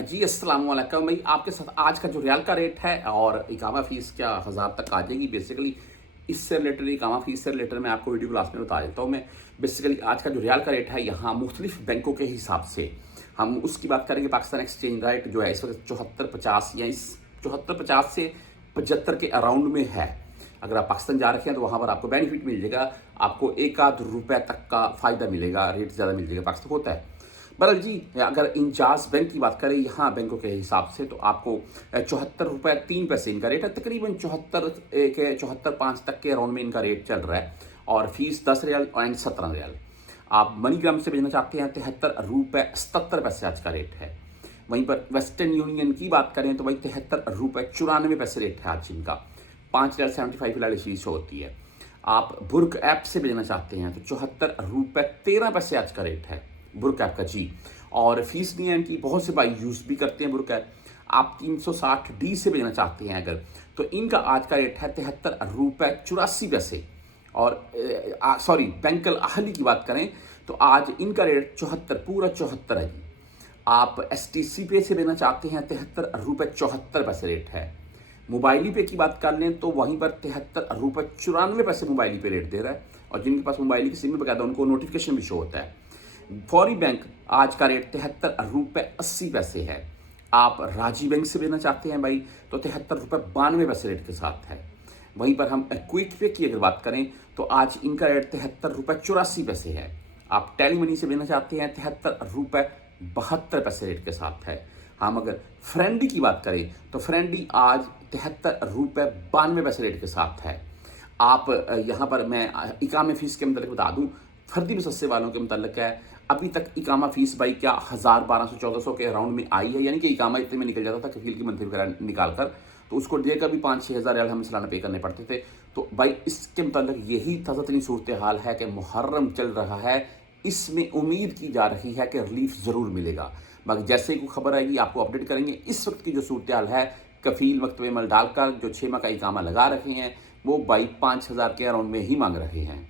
जी, अस्सलाम वालेकुम भाई, आपके साथ आज का जो रियाल का रेट है और इकामा फ़ीस क्या 1000 तक आ जाएगी बेसिकली। इससे रिलेटेड इकामा फ़ीस से रिलेटेड मैं आपको वीडियो क्लास में बता देता हूँ। मैं बेसिकली आज का जो रियाल का रेट है यहाँ मुख्तलिफ बैंकों के हिसाब से हम उसकी बात करेंगे। पाकिस्तान एक्सचेंज रेट जो है इस वक्त 74.50 या इस 74.50 से 75 के अराउंड में है। अगर आप पाकिस्तान जा रखे हैं तो वहाँ पर आपको बेनिफिट मिल जाएगा, आपको एक आध रुपये तक का फ़ायदा मिलेगा, रेट ज़्यादा मिल जाएगा। पाकिस्तान होता है बहरहाल जी। अगर इंचार्ज बैंक की बात करें यहाँ बैंकों के हिसाब से तो आपको 74 रुपये 3 पैसे इनका रेट है। तकरीबन 74 5 तक के अराउंड में इनका रेट चल रहा है और फीस 10 रियाल एंड 17 रियाल। आप मनीग्राम से भेजना चाहते हैं 73 रुपये 77 पैसे आज का रेट है। वहीं पर वेस्टर्न यूनियन की बात करें तो भाई 73 रुपये 94 पैसे रेट है आज इनका। 5 रियाल 75 फिलहाल फीस होती है। आप बुर्क ऐप से भेजना चाहते हैं तो 74 रुपये 13 पैसे आज का रेट है बुर्क ऐप का जी। और फीस नहीं है इनकी, बहुत से भाई यूज़ भी करते हैं बुर्क ऐप। आप 360D से भेजना चाहते हैं अगर तो इनका आज का रेट है 73 रुपये 84 पैसे। और सॉरी बैंकल अहली की बात करें तो आज इनका रेट 74 पूरा 74 है जी। आप STC पे से लेना चाहते हैं 73 रुपये 74 पैसे रेट है। मोबाइली पे की बात कर लें तो वहीं पर 73 रुपये 94 पैसे मोबाइली पे रेट दे रहा है। और जिनके पास मोबाइली की सिम में बकायदा उनको नोटिफिकेशन भी शो होता है। फौरी बैंक आज का रेट 73 रुपये 80 पैसे है। आप राजी बैंक से लेना चाहते हैं भाई तो 73 रुपये 92 पैसे रेट के साथ है। वहीं पर हम क्विक पे की अगर बात करें तो आज इनका रेट 73 रुपये 84 पैसे है। आप टेली मनी से लेना चाहते हैं 73 रुपये 72 पैसे रेट के साथ है। हम अगर फ्रेंडी की बात करें तो फ्रेंडी आज 73 रुपये 92 पैसे रेट के साथ है। आप यहाँ पर मैं इकामे फ़ीस के मतलब बता दूँ, फर्दी मुसस्से वालों के मतलब है अभी तक इकामा फ़ीस भाई क्या 1000 1200 1400 के अराउंड में आई है। यानी कि इकामा इतने में निकल जाता था कफील की मंथली वगैरह निकाल कर, तो उसको देकर भी 5-6 हज़ार रियाल हमें सालाना पे करने पड़ते थे। तो भाई इसके मतलब यही ताज़ा तरीन सूरत हाल है कि मुहर्रम चल रहा है, इसमें उम्मीद की जा रही है कि रिलीफ ज़रूर मिलेगा। बाकी जैसे ही कोई खबर आएगी आपको अपडेट करेंगे। इस वक्त की जो सूरत हाल है, कफील मकतबे अमल डालकर जो 6 माह का इकामा लगा रखे हैं वो भाई 5000 के अराउंड में ही मांग रहे हैं।